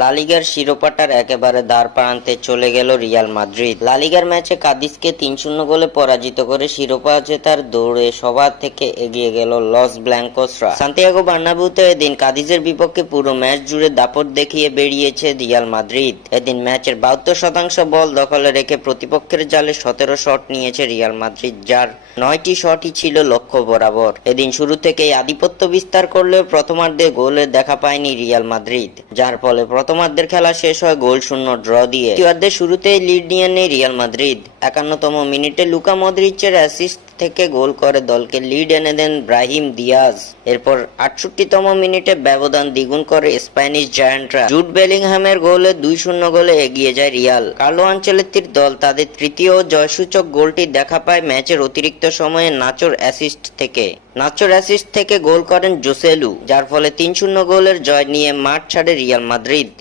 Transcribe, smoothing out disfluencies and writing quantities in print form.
লা লিগার শিরোপাটার একেবারে দ্বারপ্রান্তে চলে গেল রিয়াল মাদ্রিদ। লা লিগার ম্যাচে কাদিসকে ৩-০ গোলে পরাজিত করে শিরোপা জেতার দৌড়ে সবার থেকে এগিয়ে গেল লস ব্ল্যাঙ্কোসরা। সান্তিয়াগো বার্নাব্যুতে এদিন কাদিসের বিপক্ষে পুরো ম্যাচ জুড়ে দাপট দেখিয়ে বেরিয়েছে রিয়াল মাদ্রিদ। এদিন ম্যাচের ৭২% বল দখলে রেখে প্রতিপক্ষের জালে ১৭ শট নিয়েছে রিয়াল মাদ্রিদ, যার ৯টি শটই ছিল লক্ষ্য বরাবর। এদিন শুরু থেকেই আধিপত্য বিস্তার করলেও প্রথমার্ধে গোলের দেখা পায়নি রিয়াল মাদ্রিদ, যার ফলে প্রথমার্ধের খেলা শেষ হয় গোলশূন্য ড্র দিয়ে। দ্বিতীয়ার্ধের শুরুতেই লিড নিয়ে নেয় রিয়াল মাদ্রিদ। ৫১তম মিনিটে লুকা মদ্রিচের অ্যাসিস্ট থেকে গোল করে দলকে লিড এনে দেন ব্রাহিম দিয়াজ। এরপর ৬৮তম মিনিটে ব্যবধান দ্বিগুণ করে স্প্যানিশ জায়ান্টরা। জুড বেলিংহামের গোলে ২-০ গোলে এগিয়ে যায় রিয়াল। কার্লো আনচেলত্তির দল তাদের তৃতীয় জয়সূচক গোলটি দেখা পায় ম্যাচের অতিরিক্ত সময়ে নাচোর অ্যাসিস্ট থেকে গোল করেন জোসেলু, যার ফলে ৩-০ গোলের জয় নিয়ে মাঠ ছাড়ে রিয়াল মাদ্রিদ।